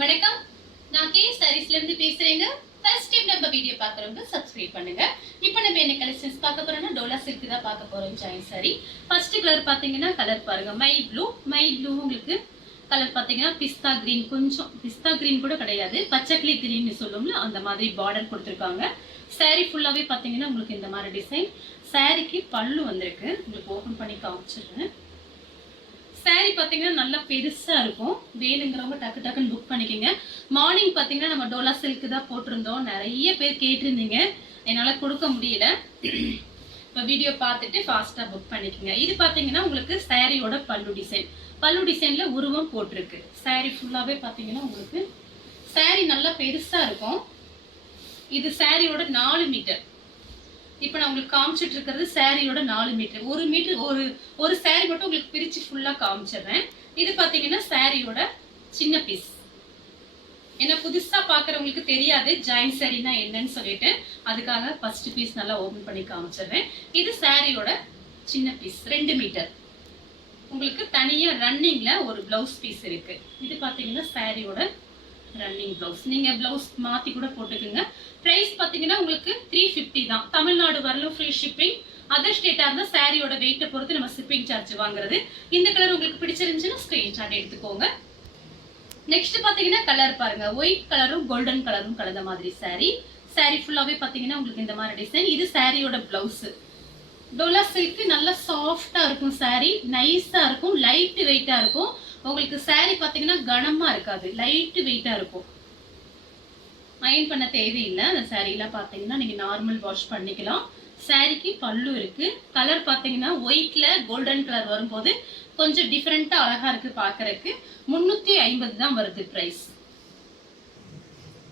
வணக்கம், நான் கே சாரீஸ்ல இருந்து பேசுறேங்க. ஃபர்ஸ்ட் டைம் நம்ம வீடியோ பாக்குறவங்க சப்ஸ்கிரைப் பண்ணுங்க. இப்போ நம்ம என்ன கலெக்ஷன்ஸ் பார்க்க போறோம்னா டோலா சில்க் தான் பார்க்க போறோம். ஜாயின் சாரி ஃபர்ஸ்ட் கலர் பாத்தீங்கன்னா கலர் பாருங்க, மைல் ப்ளூ உங்களுக்கு கலர் பாத்தீங்கன்னா பிஸ்தா கிரீன், கொஞ்சம் பிஸ்தா கிரீன் கூட கிடையாது, பச்சைக்கிளி கிரீன் சொல்லுவோம்ல அந்த மாதிரி பார்டர் கொடுத்துருக்காங்க. சாரி ஃபுல்லாவே பாத்தீங்கன்னா உங்களுக்கு இந்த மாதிரி டிசைன். சாரிக்கு பல்லு வந்திருக்கு, உங்களுக்கு ஓபன் பண்ணி காமிச்சிடுறேன். சாரி பாத்தீங்கன்னா நல்லா பெருசா இருக்கும், வேணுங்கிறவங்க டக்கு டக்குன்னு புக் பண்ணிக்கோங்க. மார்னிங் பாத்தீங்கன்னா நம்ம டோலா சில்க் தான் போட்டிருந்தோம், நிறைய பேர் கேட்டிருந்தீங்க, என்னால கொடுக்க முடியல. இப்போ வீடியோ பார்த்துட்டு ஃபாஸ்டா புக் பண்ணிக்கோங்க. இது பாத்தீங்கன்னா உங்களுக்கு சாரியோட பல்லு டிசைன்ல உருவம் போட்டிருக்கு. சாரி ஃபுல்லாவே பாத்தீங்கன்னா உங்களுக்கு சாரி நல்லா பெருசா இருக்கும். இது சாரியோட 4 மீட்டர். இப்போ நான் உங்களுக்கு காமிச்சிட்டு இருக்கிறது சாரியோட 4 மீட்டர். ஒரு சாரி மட்டும் உங்களுக்கு பிரிச்சு ஃபுல்லா காமிச்சிடுறேன். இது பாத்தீங்கன்னா சாரியோட சின்ன பீஸ். என்ன புதுசா பாக்குறவங்களுக்கு தெரியாது ஜாயின் சாரினா என்னன்னு சொல்லிட்டு, அதுக்காக ஃபர்ஸ்ட் பீஸ் நல்லா ஓபன் பண்ணி காமிச்சிடுறேன். இது சாரியோட சின்ன பீஸ் 2 மீட்டர். உங்களுக்கு தனியா ரன்னிங்ல ஒரு பிளவுஸ் பீஸ் இருக்கு. இது பாத்தீங்கன்னா சாரியோட ரன்னிங் பிளவுஸ். நீங்க பிளவுஸ் மாத்தி கூட போட்டுக்கோங்க. பிரைஸ் பாத்தீங்கன்னா உங்களுக்கு 350 தான். தமிழ்நாடு வரலும் ஃப்ரீ ஷிப்பிங். அதர் ஸ்டேட்டா இருந்தா சாரியோட வெயிட்டை பொறுத்து நம்ம ஷிப்பிங் சார்ஜ் வாங்குறது. இந்த கலர் உங்களுக்கு பிடிச்சிருந்துச்சுன்னா ஸ்கிரீன்ஷாட் எடுத்துக்கோங்க. நெக்ஸ்ட் பாத்தீங்கன்னா கலர் பாருங்க, ஒயிட் கலரும் கோல்டன் கலரும் கலந்த மாதிரி சாரி ஃபுல்லாவே பாத்தீங்கன்னா உங்களுக்கு இந்த மாதிரி டிசைன். இது சாரியோட பிளவுஸ். டோலா சில்க் நல்லா சாஃப்டா இருக்கும், சாரி நைஸா இருக்கும், லைட் வெயிட்டா இருக்கும். உங்களுக்கு சாரி பாத்தீங்கன்னா கனமா இருக்காது, லைட் வெயிட்டா இருக்கும். அயன் பண்ண தேவையில்லை. அந்த சாரிலாம் பாத்தீங்கன்னா நீங்க நார்மல் வாஷ் பண்ணிக்கலாம். சாரிக்கு பல்லு இருக்கு. கலர் பாத்தீங்கன்னா ஒயிட்ல கோல்டன் கலர் வரும்போது கொஞ்சம் டிஃபரெண்டா அழகா இருக்கு பாக்குறதுக்கு. 350 தான் வருது பிரைஸ்.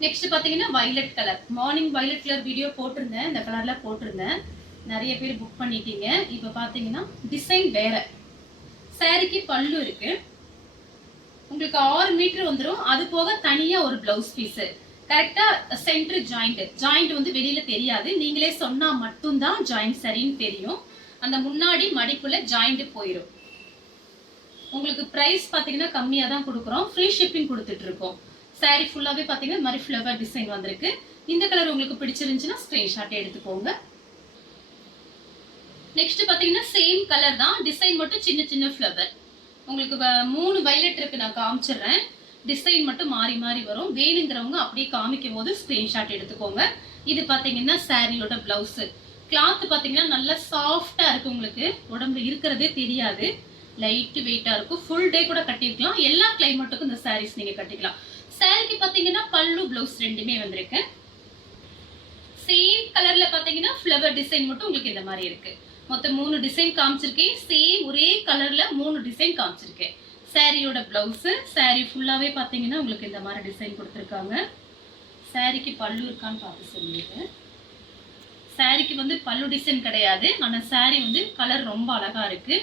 நெக்ஸ்ட் பாத்தீங்கன்னா violet colour. Morning violet colour video போட்டிருந்தேன், இந்த கலர்ல போட்டிருந்தேன், நிறைய பேர் புக் பண்ணிட்டீங்க. இப்ப பாத்தீங்கன்னா டிசைன் வேற. சாரிக்கு பல்லு இருக்கு, உங்களுக்கு 6 மீட்டர் வந்துடும். அது போக தனியா ஒரு பிளவுஸ் பீஸ். கரெக்டா சென்டர் ஜாயிண்ட் வந்து வெளியில தெரியாது, நீங்களே சொன்னா மட்டும்தான் ஜாயிண்ட் சரின்னு தெரியும். அந்த முன்னாடி மடிப்புல ஜாயிண்ட் போயிடும். உங்களுக்கு பிரைஸ் பாத்தீங்கன்னா கம்மியா தான் கொடுக்குறோம், ஃப்ரீ ஷிப்பிங் கொடுத்துட்டு இருக்கோம். சாரி ஃபுல்லாவே பாத்தீங்கன்னா இந்த மாதிரி ஃபிளவர் டிசைன் வந்திருக்கு. இந்த கலர் உங்களுக்கு பிடிச்சிருந்துச்சுன்னா ஸ்கிரீன்ஷாட் எடுத்துக்கோங்க. நெக்ஸ்ட் பாத்தீங்கன்னா சேம் கலர் தான், டிசைன் மட்டும் சின்ன சின்ன ஃபிளவர். உங்களுக்கு 3 வயலட் இருக்கு, நான் காமிச்சிடுறேன். டிசைன் மட்டும் மாறி மாறி வரும். வேணுங்கிறவங்க அப்படியே காமிக்கும் போது ஸ்கிரீன்ஷாட் எடுத்துக்கோங்க. இது பாத்தீங்கன்னா சாரியோட பிளவுஸ். கிளாத் பாத்தீங்கன்னா நல்லா சாஃப்டா இருக்கு, உங்களுக்கு உடம்புல இருக்கிறதே தெரியாது, லைட் வெயிட்டா இருக்கும். ஃபுல் டே கூட கட்டிருக்கலாம், எல்லா கிளைமேட்டுக்கும் இந்த சாரீஸ் நீங்க கட்டிக்கலாம். சாரிக்கு பாத்தீங்கன்னா பல்லு பிளவுஸ் ரெண்டுமே வந்திருக்கு. சேம் கலர்ல பாத்தீங்கன்னா ஃபிளவர் டிசைன் மட்டும் உங்களுக்கு இந்த மாதிரி இருக்கு. மொத்தம் 3 டிசைன் காமிச்சிருக்கேன். சேம் ஒரே கலர்ல 3 டிசைன் காமிச்சிருக்கேன். சாரியோட பிளவுஸ். சாரி ஃபுல்லாவே பாத்தீங்கன்னா உங்களுக்கு இந்த மாதிரி டிசைன் கொடுத்துருக்காங்க. சாரிக்கு பல்லு இருக்கான்னு பார்த்து சொல்லிட்டு. சாரிக்கு வந்து பல்லு டிசைன் கிடையாது, ஆனா சாரி வந்து கலர் ரொம்ப அழகா இருக்கு.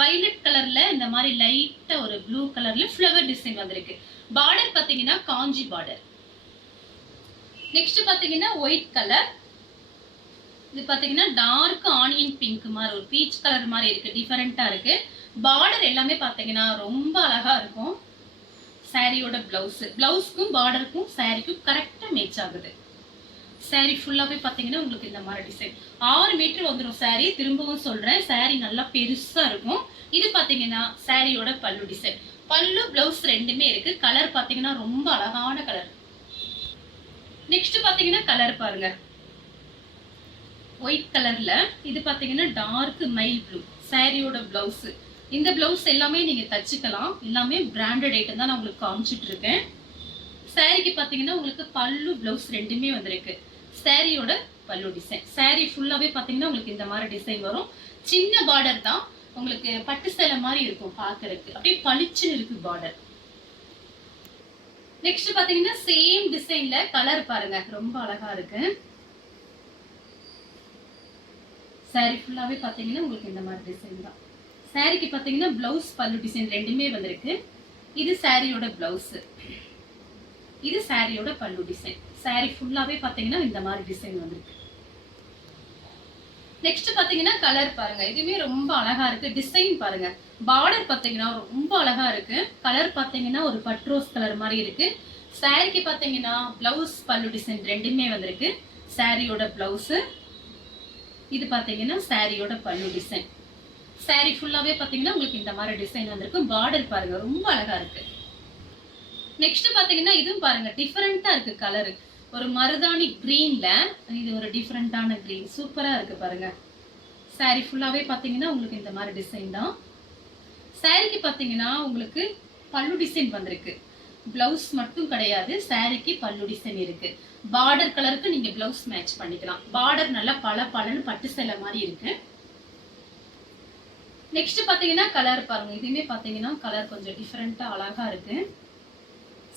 வயலட் கலர்ல இந்த மாதிரி லைட்டா ஒரு ப்ளூ கலர்ல ஃபிளவர் டிசைன் வந்திருக்கு. பார்டர் பாத்தீங்கன்னா காஞ்சி பார்டர். நெக்ஸ்ட் பாத்தீங்கன்னா ஒயிட் கலர். இது பாத்தீங்கன்னா டார்க் ஆனியன் பிங்க் மாதிரி ஒரு பீச் கலர் மாதிரி இருக்கு, டிஃபரெண்டா இருக்கு. பார்டர் எல்லாமே பாத்தீங்கன்னா ரொம்ப அழகா இருக்கும். சாரியோட பிளவுஸ்க்கும் பார்டருக்கும் சாரிக்கும் கரெக்டா மேட்ச் ஆகுது. சாரி ஃபுல்லாவே பாத்தீங்கன்னா உங்களுக்கு இந்த மாதிரி டிசைன். 6 மீட்டர் வந்துடும் சாரி. திரும்பவும் சொல்றேன், சாரி நல்லா பெருசா இருக்கும். இது பாத்தீங்கன்னா சாரியோட பல்லு டிசைன். பல்லு பிளவுஸ் ரெண்டுமே இருக்கு. கலர் பாத்தீங்கன்னா ரொம்ப அழகான கலர். நெக்ஸ்ட் பாத்தீங்கன்னா கலர் பாருங்க, ஒயிட் கலர்ல. இது பாத்தீங்கன்னா டார்க் மைல் ப்ளூ. சாரியோட பிளவுஸ். இந்த பிளவுஸ் எல்லாமே நீங்க தச்சுக்கலாம், எல்லாமே பிராண்டட் ஐட்டம் தான் நான் உங்களுக்கு காமிச்சிட்டு இருக்கேன். சாரிக்கு பாத்தீங்கன்னா உங்களுக்கு பல்லு பிளவுஸ் ரெண்டுமே வந்திருக்கு. சாரியோட பல்லு டிசைன். சாரி ஃபுல்லாவே பாத்தீங்கன்னா உங்களுக்கு இந்த மாதிரி டிசைன் வரும். சின்ன பார்டர் தான், உங்களுக்கு பட்டு சேலை மாதிரி இருக்கும் பாக்குறதுக்கு, அப்படியே பளிச்சுன்னு இருக்கு பார்டர். நெக்ஸ்ட் பாத்தீங்கன்னா சேம் டிசைன்ல கலர் பாருங்க, ரொம்ப அழகா இருக்கு. சாரி ஃபுல்லாவே பாத்தீங்கன்னா உங்களுக்கு இந்த மாதிரி டிசைன் தான். சாரிக்கு பாத்தீங்கன்னா பிளவுஸ் பல்லு டிசைன் ரெண்டுமே வந்திருக்கு. இது சாரியோட பிளவுஸ், இது சாரியோட பல்லு டிசைன். சாரி ஃபுல்லாவே பாத்தீங்கன்னா இந்த மாதிரி டிசைன் வந்திருக்கு. நெக்ஸ்ட் பாத்தீங்கன்னா கலர் பாருங்க, இதுவுமே ரொம்ப அழகா இருக்கு. டிசைன் பாருங்க, பார்டர் பாத்தீங்கன்னா ரொம்ப அழகா இருக்கு. கலர் பாத்தீங்கன்னா ஒரு பட்ரோஸ் கலர் மாதிரி இருக்கு. சாரிக்கு பாத்தீங்கன்னா பிளவுஸ் பல்லு டிசைன் ரெண்டுமே வந்திருக்கு. சாரியோட பிளவுஸ், இது பாத்தீங்கன்னா சாரியோட பல்லு டிசைன். சாரி ஃபுல்லாவே பாத்தீங்கன்னா உங்களுக்கு இந்த மாதிரி டிசைன் வந்திருக்கு. பார்டர் பாருங்க ரொம்ப அழகா இருக்கு. நெக்ஸ்ட் பாத்தீங்கன்னா இதுவும் பாருங்க டிஃபரெண்டா இருக்கு கலரு. ஒரு மருதாணி கிரீன்ல இது ஒரு டிஃபரெண்டான கிரீன், சூப்பரா இருக்கு பாருங்க. சாரி ஃபுல்லாவே பாத்தீங்கன்னா உங்களுக்கு இந்த மாதிரி டிசைன் தான். சாரிக்கு பாத்தீங்கன்னா உங்களுக்கு பல்லு டிசைன் வந்திருக்கு. பிளவுஸ் மட்டும் கிடையாது, சாரிக்கு பல்லு டிசைன் இருக்கு. பார்டர் கலருக்கு நீங்க பிளவுஸ் மேட்ச் பண்ணிக்கலாம். பார்டர் நல்லா பளபளன்னு பட்டு சேலை மாதிரி இருக்கு. நெக்ஸ்ட் பாத்தீங்கன்னா கலர் பாருங்க. இதுவுமே பாத்தீங்கன்னா கலர் கொஞ்சம் டிஃபரெண்டா அழகா இருக்கு.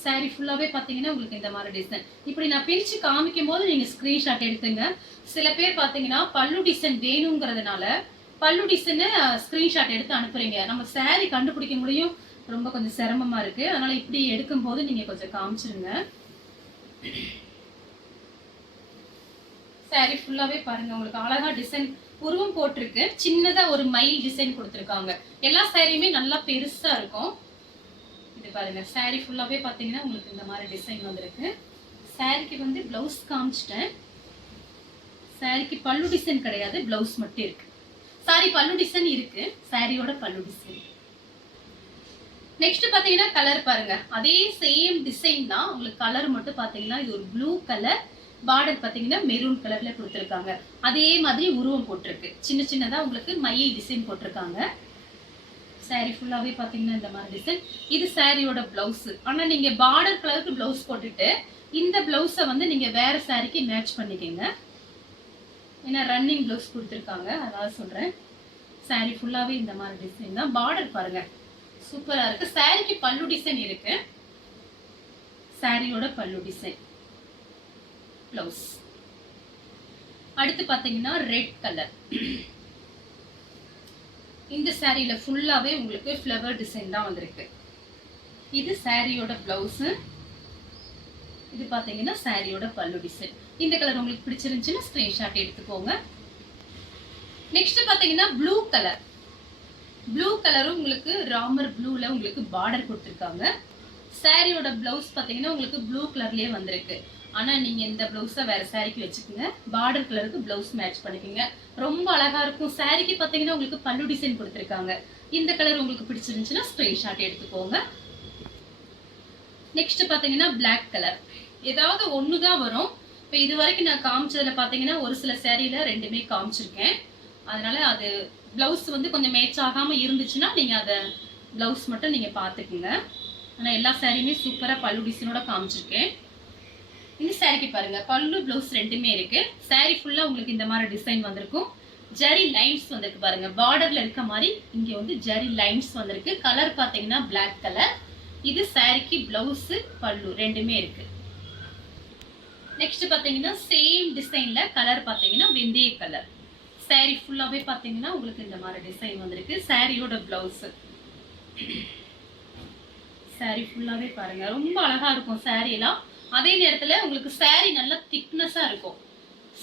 சாரி ஃபுல்லாவே பாத்தீங்கன்னா உங்களுக்கு இந்த மாதிரி டிசைன். இப்படி நான் பிரிச்சு காமிக்கும் போது நீங்க ஸ்கிரீன்ஷாட் எடுத்துங்க. சில பேர் பாத்தீங்கன்னா பல்லு டிசைன் வேணுங்கிறதுனால பல்லு டிசைனை ஸ்கிரீன்ஷாட் எடுத்து அனுப்புறீங்க. நம்ம சாரி கண்டுபிடிக்க முடியும், ரொம்ப கொஞ்சம் சிரமமா இருக்கு. அதனால இப்படி எடுக்கும் போது நீங்க கொஞ்சம் காமிச்சிருங்க. சாரி ஃபுல்லாவே பாருங்க உங்களுக்கு அழகா டிசைன் உருவம் போட்டிருக்கு. சின்னதா ஒரு மயில் டிசைன் கொடுத்துருக்காங்க. எல்லா சாரியுமே நல்லா பெருசா இருக்கும். இது பாருங்க சாரி ஃபுல்லாவே பாத்தீங்கன்னா உங்களுக்கு இந்த மாதிரி டிசைன் வந்திருக்கு. சாரிக்கு வந்து பிளவுஸ் காமிச்சிட்டேன். சாரிக்கு பல்லு டிசைன் கிடையாது, பிளவுஸ் மட்டும் இருக்கு. சாரி பல்லு டிசைன் இருக்கு, சாரியோட பல்லு டிசைன். நெக்ஸ்ட் பாத்தீங்கன்னா கலர் பாருங்க. அதே சேம் டிசைன் தான், உங்களுக்கு கலர் மட்டும் பாத்தீங்கன்னா இது ஒரு ப்ளூ கலர், பார்டர் பாத்தீங்கன்னா மெரூன் கலர்ல கொடுத்துருக்காங்க. அதே மாதிரி உருவம் போட்டிருக்கு. சின்ன சின்னதா உங்களுக்கு மயில் டிசைன் போட்டிருக்காங்க. சாரி ஃபுல்லாவே பாத்தீங்கன்னா இந்த மாதிரி டிசைன். இது சாரியோட பிளவுஸ். ஆனா நீங்க பார்டர் கலருக்கு பிளவுஸ் போட்டுட்டு இந்த பிளவுஸை வந்து நீங்க வேற சாரிக்கு மேட்ச் பண்ணிக்கங்க. ஏன்னா ரன்னிங் பிளவுஸ் கொடுத்துருக்காங்க, அதாவது சொல்றேன். சாரி ஃபுல்லாவே இந்த மாதிரி டிசைன் தான். பார்டர் பாருங்க சூப்பரா இருக்கு. சாரிக்கு பல்லு டிசைன் இருக்கு. சாரியோட பல்லு டிசைன், பிளவுஸ். அடுத்து பாத்தீங்கன்னா ரெட் கலர். இந்த சாரியில ஃபுல்லாவே உங்களுக்கு ஃப்ளவர் டிசைன் தான் வந்திருக்கு. இது சாரியோட பிளவுஸ், இது பாத்தீங்கன்னா சாரியோட பல்லு டிசைன். இந்த கலர் உங்களுக்கு பிடிச்சிருந்துச்சுன்னா ஸ்கிரீன்ஷாட் எடுத்துக்கோங்க. நெக்ஸ்ட் பாத்தீங்கன்னா ப்ளூ கலர். ப்ளூ கலரும் உங்களுக்கு ராமர் ப்ளூல உங்களுக்கு பார்டர் கொடுத்துருக்காங்க. சாரியோட பிளவுஸ் பாத்தீங்கன்னா உங்களுக்கு ப்ளூ கலர்லயே வந்திருக்கு. ஆனா நீங்க இந்த பிளவுஸை வேற சாரிக்கு வச்சுக்கோங்க. பார்டர் கலருக்கு பிளவுஸ் மேட்ச் பண்ணிக்கோங்க, ரொம்ப அழகா இருக்கும். சாரிக்கு பாத்தீங்கன்னா உங்களுக்கு பல்லு டிசைன் கொடுத்துருக்காங்க. இந்த கலர் உங்களுக்கு பிடிச்சிருந்துச்சுன்னா ஸ்கிரீன்ஷாட் எடுத்துக்கோங்க. நெக்ஸ்ட் பாத்தீங்கன்னா பிளாக் கலர். ஏதாவது ஒண்ணுதான் வரும். இப்ப இது வரைக்கும் நான் காமிச்சதுல பாத்தீங்கன்னா ஒரு சில சாரியில ரெண்டுமே காமிச்சிருக்கேன். அதனால அது பிளவுஸ் வந்து கொஞ்சம் மேட்ச் ஆகாம இருந்துச்சுன்னா நீங்க அத பிளவுஸ் மட்டும் நீங்க பாத்துக்குங்க. ஆனா எல்லா சாரியுமே சூப்பரா பல்லு டிசைனோட காமிச்சிருக்கேன். இந்த சாரிக்கு பாருங்க பல்லு பிளவுஸ் ரெண்டுமே இருக்கு. சாரி ஃபுல்லா உங்களுக்கு இந்த மாதிரி டிசைன் வந்திருக்கும். ஜரி லைன்ஸ் வந்திருக்கு பாருங்க. பார்டர்ல இருக்க மாதிரி இங்க வந்து ஜரி லைன்ஸ் வந்திருக்கு. கலர் பாத்தீங்கன்னா பிளாக் கலர். இது சாரிக்கு பிளவுஸ் பல்லு ரெண்டுமே இருக்கு. நெக்ஸ்ட் பாத்தீங்கன்னா சேம் டிசைன்ல கலர் பாத்தீங்கன்னா வெந்தய கலர். சாரி ஃபுல்லாவே பாத்தீங்கன்னா உங்களுக்கு இந்த மாதிரி டிசைன் வந்திருக்கு. சாரியோட பிளவுஸ். சாரி ஃபுல்லாவே பாருங்க ரொம்ப அழகா இருக்கும் சாரி எல்லாம். அதே நேரத்துல உங்களுக்கு சாரி நல்ல திக்னஸா இருக்கும்.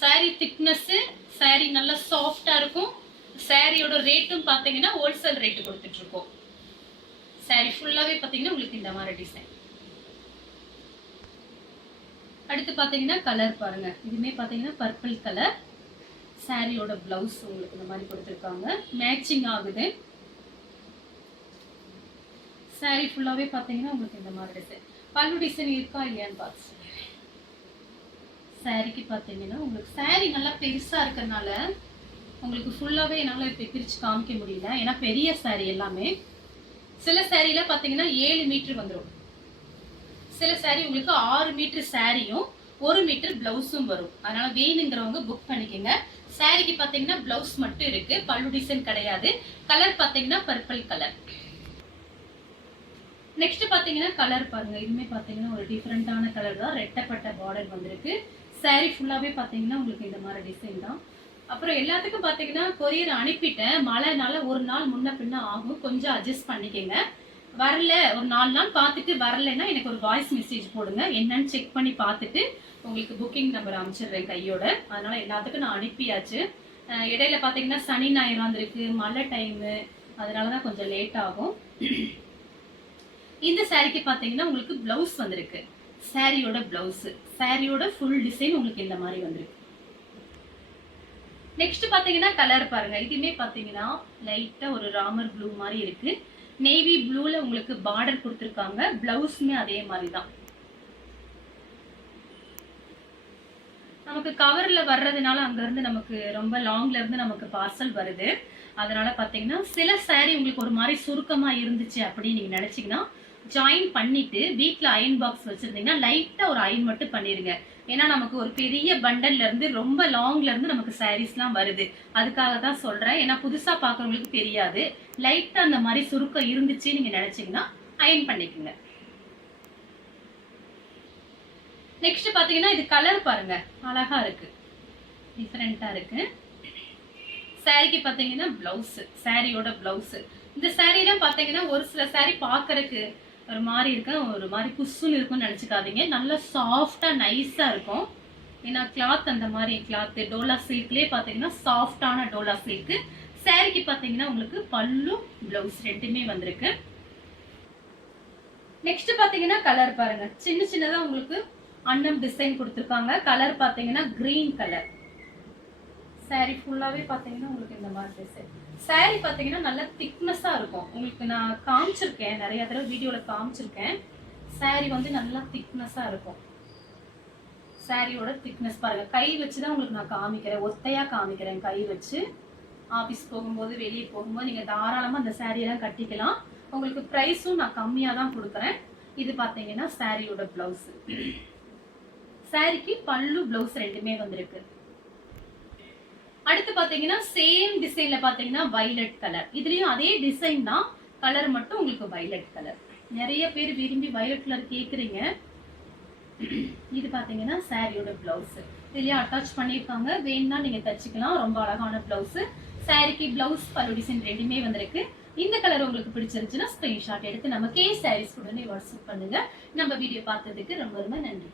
சாரி திக்னஸ், சாரி நல்ல சாஃப்டா இருக்கும். சாரியோட ரேட்டும் பாத்தீங்கன்னா ஹோல்சேல் ரேட் கொடுத்துட்டு இருக்கோம். சாரி ஃபுல்லாவே பாத்தீங்கன்னா உங்களுக்கு இந்த மாதிரி டிசைன். அடுத்து பாத்தீங்கன்னா கலர் பாருங்க. இதுமே பாத்தீங்கன்னா பர்பிள் கலர். சாரியோட பிளவுஸ் உங்களுக்கு இந்த மாதிரி கொடுத்துருக்காங்க, மேட்சிங் ஆகுது. சாரி ஃபுல்லாவே பாத்தீங்கன்னா உங்களுக்கு இந்த மாதிரி டிசைன். பல்லு டிசைன் இருக்கா இல்லையான்னு பார்த்து சொல்லுங்க. சாரிக்கு பாத்தீங்கன்னா உங்களுக்கு சாரி நல்லா பெருசா இருக்கறனால உங்களுக்கு ஃபுல்லாவே என்னால இப்ப பிரிச்சு காமிக்க முடியல. ஏன்னா பெரிய சாரி எல்லாமே. சில சாரியில பாத்தீங்கன்னா 7 மீட்டர் வந்துடும். சில சாரி உங்களுக்கு 6 மீட்டர் சாரியும் 1 மீட்டர் பிளவுஸும் வரும். அதனால வேணுங்கிறவங்க புக் பண்ணிக்கோங்க. சாரிக்கு பாத்தீங்கன்னா பிளவுஸ் மட்டும் இருக்கு, பல்லு டிசைன் கிடையாது. கலர் பாத்தீங்கன்னா பர்பிள் கலர். நெக்ஸ்ட் பாத்தீங்கன்னா கலர் பாருங்க. இதுமே பாத்தீங்கன்னா ஒரு டிஃபரெண்டான கலர் தான். ரெட்டப்பட்ட பார்டர் வந்திருக்கு. சாரி ஃபுல்லாவே பாத்தீங்கன்னா உங்களுக்கு இந்த மாதிரி டிசைன் தான். அப்புறம் எல்லாத்துக்கும் பாத்தீங்கன்னா கொரியர் அனுப்பிட்டேன். மழைனால ஒரு நாள் முன்ன பின்ன ஆகும், கொஞ்சம் அட்ஜஸ்ட் பண்ணிக்கங்க. வரல ஒரு 4 நாள் பார்த்துட்டு வரலைன்னா எனக்கு ஒரு வாய்ஸ் மெசேஜ் போடுங்க. என்னன்னு செக் பண்ணி பார்த்துட்டு உங்களுக்கு புக்கிங் நம்பர் அனுப்பிச்சிடுறேன் கையோட. அதனால எல்லாத்துக்கும் நான் அனுப்பியாச்சு. இடையில பாத்தீங்கன்னா சனி ஞாயிறு வந்திருக்கு, மழை டைமு, அதனாலதான் கொஞ்சம் லேட் ஆகும். இந்த சாரிக்கு பாத்தீங்கன்னா உங்களுக்கு பிளவுஸ் வந்திருக்கு. சாரியோட பிளவுஸ், சாரியோட ஃபுல் டிசைன் உங்களுக்கு இந்த மாதிரி வந்துருக்கு. நெக்ஸ்ட் பாத்தீங்கன்னா கலர் பாருங்க. இதுமே பாத்தீங்கன்னா லைட்டா ஒரு ராமர் ப்ளூ மாதிரி இருக்கு. நேவி ப்ளூல உங்களுக்கு பார்டர் கொடுத்துருக்காங்க. பிளவுஸ்மே அதே மாதிரி தான். நமக்கு கவர்ல வர்றதுனால அங்க இருந்து நமக்கு ரொம்ப லாங்ல இருந்து நமக்கு பார்சல் வருது. அதனால பாத்தீங்கன்னா சில சாரி உங்களுக்கு ஒரு மாதிரி சுருக்கமா இருந்துச்சு அப்படின்னு நீங்க நினைச்சீங்கன்னா ஜாயின் பண்ணிட்டு வீட்ல அயன் பாக்ஸ் வச்சிருந்தீங்கன்னா லைட்டா ஒரு அயன் மட்டும் பண்ணிருங்க. ஏன்னா நமக்கு ஒரு பெரிய பண்டல்ல இருந்து ரொம்ப லாங்ல இருந்து நமக்கு சாரீஸ்லாம் வருது. அதுக்காக தான் சொல்றேன். ஏன்னா புதுசா பாக்குறவங்களுக்கு தெரியாது. லைட்டா அந்த மாதிரி சுருக்கம் இருந்துச்சு நீங்க நினைச்சீங்கன்னா அயன் பண்ணிக்கோங்க. நெக்ஸ்ட் பாத்தீங்கன்னா இது கலர் பாருங்க, அழகா இருக்கு, டிஃபரெண்டா இருக்கு. சாரிக்கு பாத்தீங்கன்னா பிளவுஸ், சாரியோட பிளவுஸ். இந்த சாரி எல்லாம் பாத்தீங்கன்னா ஒரு சில சாரி பாக்குறதுக்கு ஒரு மாதிரி இருக்கு, ஒரு மாதிரி புஷ்ஷுன்னு இருக்கும்னு நினைச்சுக்காதீங்க. நல்லா சாஃப்டா நைஸா இருக்கும். ஏன்னா கிளாத் அந்த மாதிரி கிளாத் டோலா சில்க்லயே பாத்தீங்கன்னா சாஃப்டான டோலா சில்க். சாரிக்கு பாத்தீங்கன்னா உங்களுக்கு பல்லு பிளவுஸ் ரெண்டுமே வந்திருக்கு. நெக்ஸ்ட் பாத்தீங்கன்னா கலர் பாருங்க, சின்ன சின்னதா உங்களுக்கு அன்னம் டிசைன் கொடுத்துருக்காங்க. கலர் பாத்தீங்கன்னா கிரீன் கலர். சாரி ஃபுல்லாவே பாத்தீங்கன்னா உங்களுக்கு இந்த மாதிரி டிசைன். சாரி பாத்தீங்கன்னா நல்ல திக்னஸா இருக்கும். உங்களுக்கு நான் காமிச்சிருக்கேன், நிறைய தடவை வீடியோல காமிச்சிருக்கேன். சாரி வந்து நல்லா திக்னஸா இருக்கும். சாரியோட திக்னஸ் பாருங்க. கை வச்சுதான் உங்களுக்கு நான் காமிக்கிறேன், ஒத்தையா காமிக்கிறேன். கை வச்சு ஆபீஸ் போகும்போது வெளியே போகும்போது நீங்க தாராளமா அந்த சாரியெல்லாம் கட்டிக்கலாம். உங்களுக்கு பிரைஸும் நான் கம்மியா தான் கொடுக்குறேன். இது பாத்தீங்கன்னா சாரியோட பிளவுஸ். சாரிக்கு பல்லு பிளவுஸ் ரெண்டுமே வந்திருக்கு. அடுத்து பாத்தீங்கன்னா சேம் டிசைன்ல பாத்தீங்கன்னா வயலட் கலர். இதுலயும் அதே டிசைன் தான், கலர் மட்டும் உங்களுக்கு வயலட் கலர். நிறைய பேர் விரும்பி வயலட் கலர் கேக்குறீங்க. இது பாத்தீங்கன்னா சாரியோட பிளவுஸ். இதுலயே அட்டாச் பண்ணிருக்காங்க, வேணும்னா நீங்க தச்சுக்கலாம். ரொம்ப அழகான பிளவுஸ். சாரிக்கு பிளவுஸ் பல்லு டிசைன் ரெண்டுமே வந்திருக்கு. இந்த கலர் உங்களுக்கு பிடிச்சிருந்துச்சுன்னா ஸ்கிரீன்ஷாட் எடுத்து நம்ம கே சாரீஸ் உடனே வாட்ஸ்அப் பண்ணுங்க. நம்ம வீடியோ பார்த்ததுக்கு ரொம்ப ரொம்ப நன்றி.